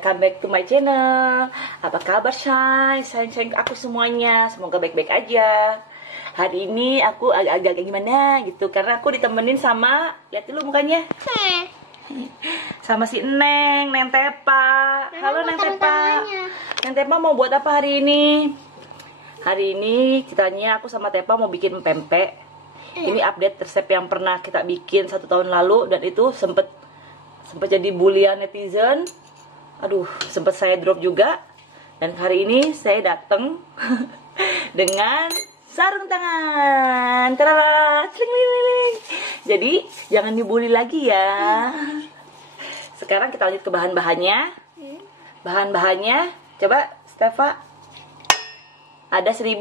welcome back to my channel. Apa kabar sayang aku semuanya? Semoga baik-baik aja. Hari ini aku agak-agak gimana gitu, karena aku ditemenin sama, lihat dulu mukanya, sama si Neng Tepa. Halo Neng Tepa. Neng Tepa mau buat apa hari ini? Hari ini ceritanya aku sama Tepa mau bikin pempek. Ini update resep yang pernah kita bikin 1 tahun lalu, dan itu sempet jadi bulian netizen. Aduh, sempet saya drop juga. Dan hari ini saya datang dengan sarung tangan. Tarara, jadi jangan dibully lagi ya. Sekarang kita lanjut ke bahan-bahannya. Bahan-bahannya, coba Stefa. Ada 1000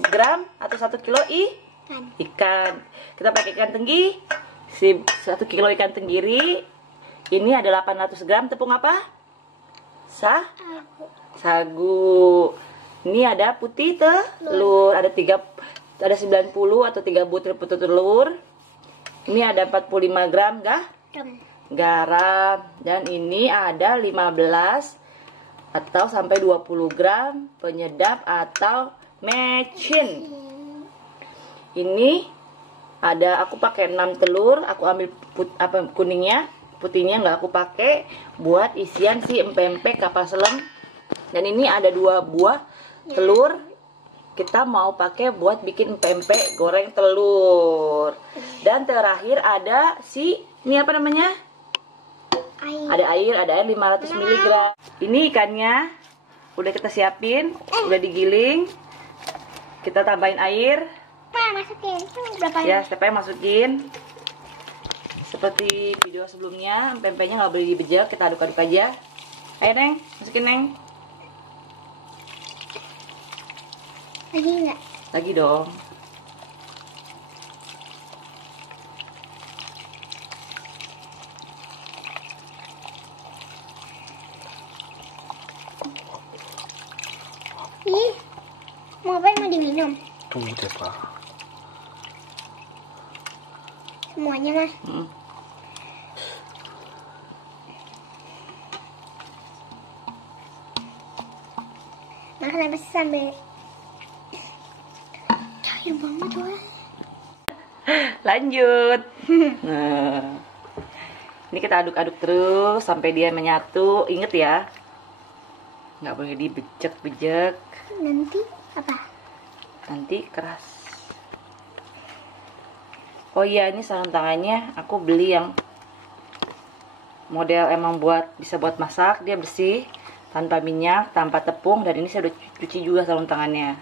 gram atau 1 kilo ikan. Kita pakai ikan tenggiri, 1 kilo ikan tenggiri. Ini ada 800 gram tepung apa? Sagu. Ini ada putih telur, ada 90 atau 3 butir putih telur. Ini ada 45 gram garam. Dan ini ada 15 atau sampai 20 gram penyedap atau mecin. Ini ada, aku pakai 6 telur, aku ambil kuningnya, putihnya nggak aku pakai buat isian si empek kapal selam. Dan ini ada 2 buah telur, kita mau pakai buat bikin pempek goreng telur. Dan terakhir ada ini apa namanya? Ada air 500 mg. Ini ikannya udah kita siapin, udah digiling. Kita tambahin air. Masukin berapa? Ya, stepnya masukin. Seperti video sebelumnya, pempeknya nggak boleh dibejek, kita aduk-aduk aja. Ayo Neng, masukin Neng. Lagi nggak? Lagi dong. Ih, mau apa? Mau diminum? Tunggu deh Pak. Semuanya mas. Nah, kenapa sih sampai cair banget tuh? Lanjut. Nah, ini kita aduk-aduk terus sampai dia menyatu. Ingat ya, nggak boleh dibejek-bejek. Nanti apa? Nanti keras. Oh iya, ini sarung tangannya aku beli yang model emang bisa buat masak. Dia bersih, tanpa minyak, tanpa tepung. Dan ini saya udah cuci juga sarung tangannya.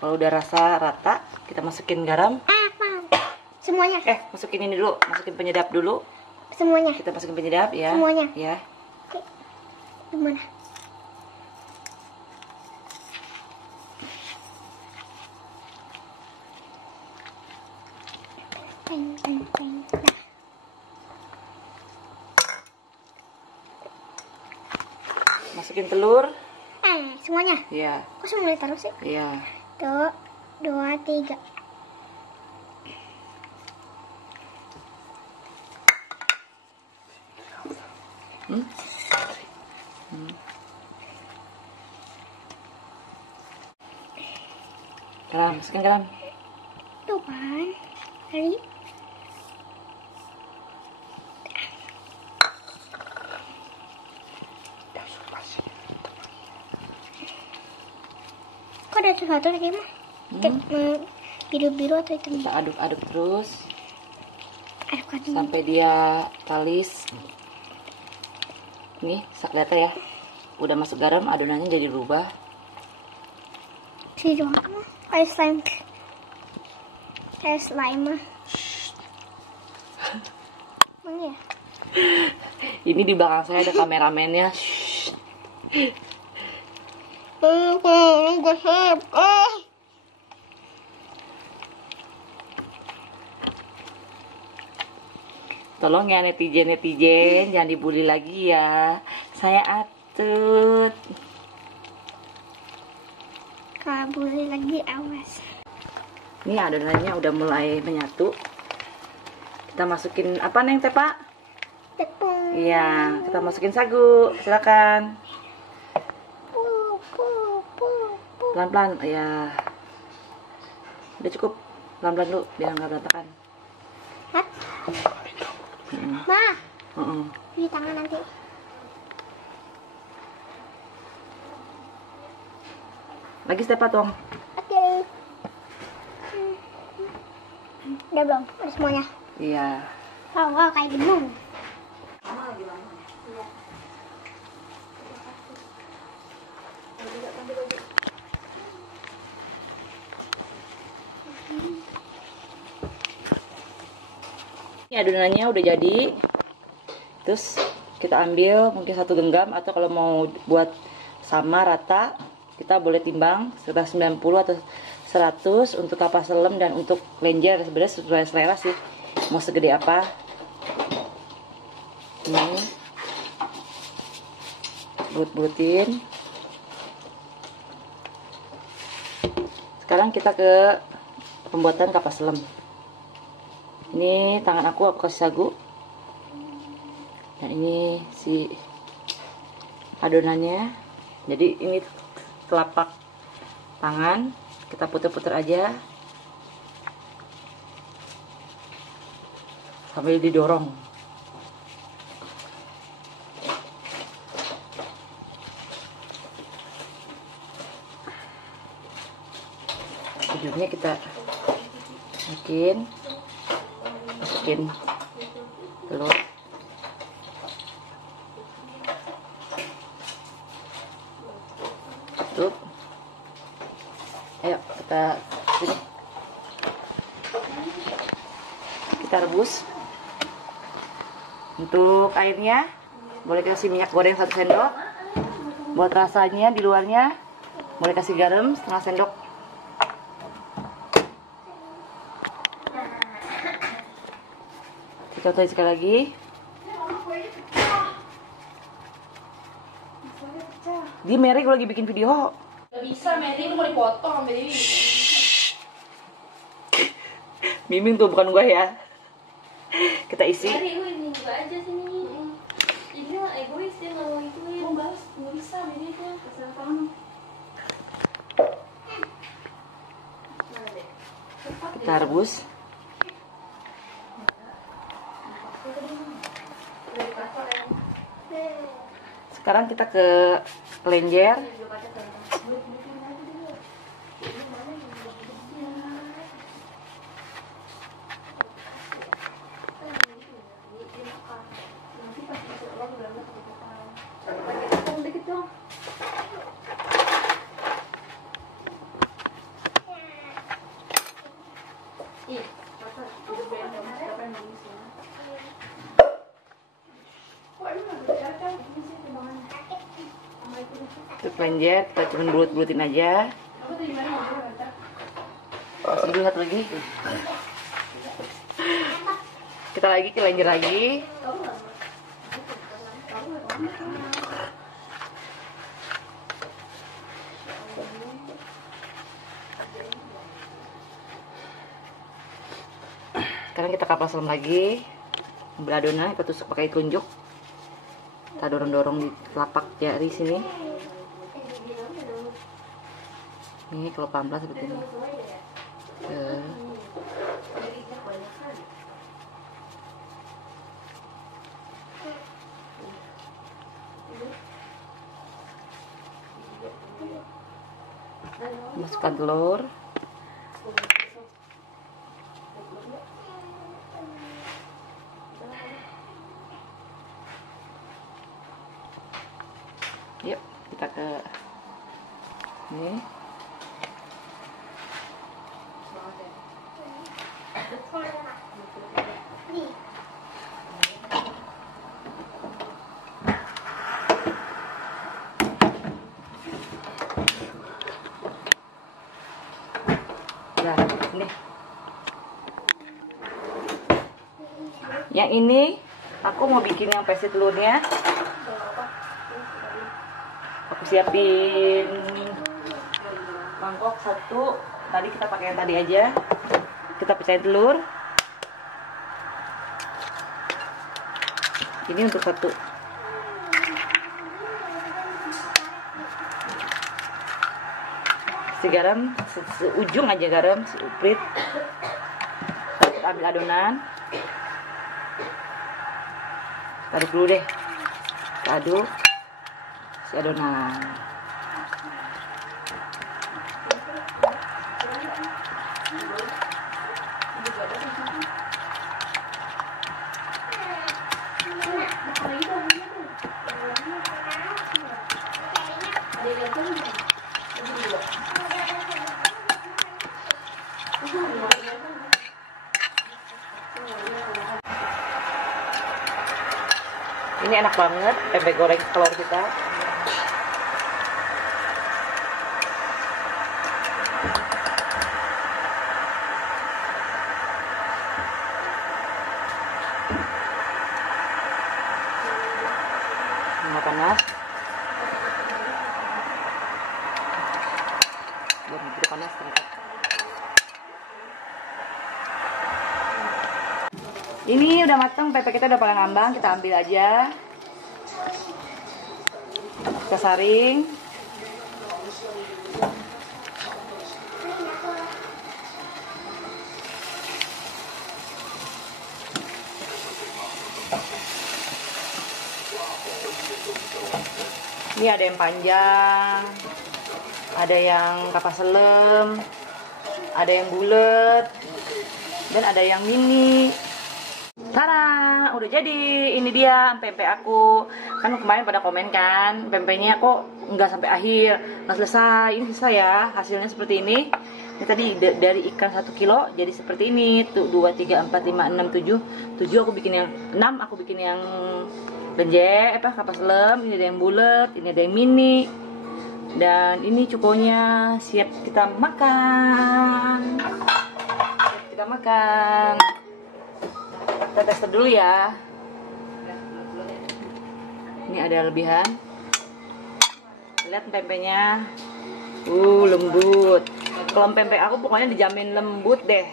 Kalau udah rasa rata, kita masukin garam. Semuanya? Masukin ini dulu, masukin penyedap dulu. Semuanya? Kita masukin penyedap ya. Semuanya? Ya. Oke. Gimana? Masukin telur. Semuanya? Iya. Kok semuanya taruh sih? Iya. 1, 2, 3. Garam, masukin garam. Tuh kan, tadi. Kok ada sesuatu tadi mah? Biru-biru atau hitam? Kita aduk-aduk terus Aduk sampai dia kalis. Nih, kelihatan ya. Udah masuk garam, adonannya jadi berubah. Si doang mah kayak slime. Kayak slime mah. Mana ya? Ini di belakang saya ada kameramennya. Tolong ya netizen, jangan dibully lagi ya. Saya Atut. Kalau boleh lagi awas. Ini adonannya udah mulai menyatu. Kita masukin apa Neng Tepa? Tepung. Iya, kita masukin sagu. Silakan. Pelan-pelan. Ya. Udah cukup. Pelan-pelan dulu biar nggak berantakan. Hah? Ma, Mm-mm. di tangan nanti. Lagi step dong. Oke. Udah belum? Udah semuanya. Iya. Oh, kayak gedung. Ini adonannya udah jadi. Terus kita ambil mungkin 1 genggam, atau kalau mau buat sama rata kita boleh timbang sekitar 90 atau 100 untuk kapas lem dan untuk lenjer. Sebenarnya sesuai selera sih, mau segede apa. Ini bulut-bulutin. Sekarang kita ke pembuatan kapas lem. Ini tangan aku kasih sagu. Dan ini si adonannya. Jadi ini telapak tangan kita puter-puter aja sambil didorong. Ujungnya kita masukin telur. Tutup. Ayo kita rebus. Untuk airnya boleh kasih minyak goreng 1 sendok. Buat rasanya di luarnya boleh kasih garam setengah sendok. Contohin sekali lagi. Di Mary gue lagi bikin video. Gak bisa, Mary, lu mau dipotong, Mary. Mimin tuh, bukan gue ya. Kita isi. Mary, lu ini juga aja sini. Ini lah egois, dia gak mau ituin. Mau balas, gak bisa, Mary itu. Kesana kamu. Kita rebus. Sekarang kita ke lenjer. Untuk lenjer kita cuma bulut-bulutin aja. Masih lihat lagi. Kita lagi ke lenjer lagi. Sekarang kita kapas lem lagi. Ambil adonan, kita tusuk pakai telunjuk. Kita dorong-dorong di telapak jari sini. Ini kalau pelan-pelan seperti ini. Masukkan telur. Yuk, kita ke ini. Nah, ini. Yang ini aku mau bikin yang pesi telurnya. Aku siapin mangkok 1. Tadi kita pakai yang tadi aja. Kita pecahin telur. Ini untuk satu. Si garam, seujung aja garam, seuprit. Kita ambil adonan. Aduk dulu deh. Kita aduk si adonan. Ini enak banget pempek goreng telur kita. Nggak panas. Belum begitu panas ternyata. Ini udah matang, pempek kita udah paling ngambang, kita ambil aja. Kita saring. Ini ada yang panjang, ada yang kapas selem, ada yang bulat, dan ada yang mini. Tada, udah jadi. Ini dia pempek aku. Kan kemarin pada komen kan, pempeknya kok nggak sampai akhir, nggak selesai. Ini selesai ya, hasilnya seperti ini. Ini tadi dari ikan 1 kilo jadi seperti ini. Tuh 2, 3, 4, 5, 6, 7. 7 aku bikin yang 6, aku bikin yang benjek, kapas lem. Ini ada yang bulat, ini ada yang mini. Dan ini cukonya siap kita makan. Kita makan. Kita tes dulu ya. Ini ada lebihan. Lihat pempeknya. Lembut. Kalau pempek aku pokoknya dijamin lembut deh.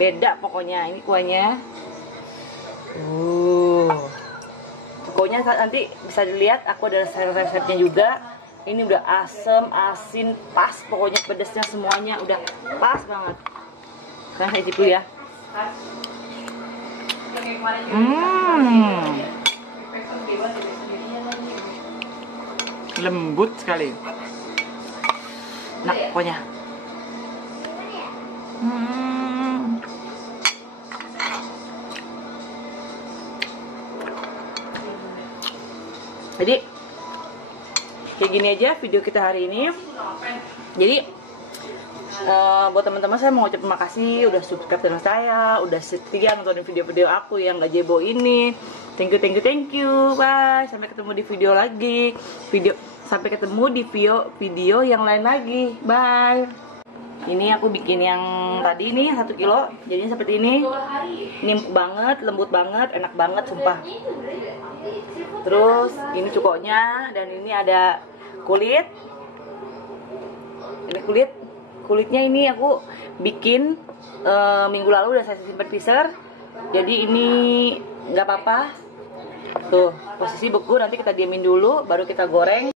Beda pokoknya. Ini kuahnya. Kuahnya nanti bisa dilihat. Aku ada resep-resepnya juga. Ini udah asem, asin, pas. Pokoknya pedasnya semuanya udah pas banget. Sekarang saya icip dulu ya. Lembut sekali. Nah, pokoknya. Jadi kayak gini aja video kita hari ini. Jadi buat teman-teman saya mau ucap terima kasih udah subscribe channel saya, udah setia nontonin video-video aku yang gak jebo ini. Thank you. Bye. Sampai ketemu di video lagi. Sampai ketemu di video yang lain lagi. Bye. Ini aku bikin yang tadi nih 1 kilo. Jadinya seperti ini. Ini empuk banget, lembut banget, enak banget sumpah. Terus ini cukoknya dan ini ada kulit. Ini kulitnya ini aku bikin minggu lalu udah saya simpan freezer. Jadi ini nggak apa-apa. Tuh posisi beku, nanti kita diamin dulu baru kita goreng.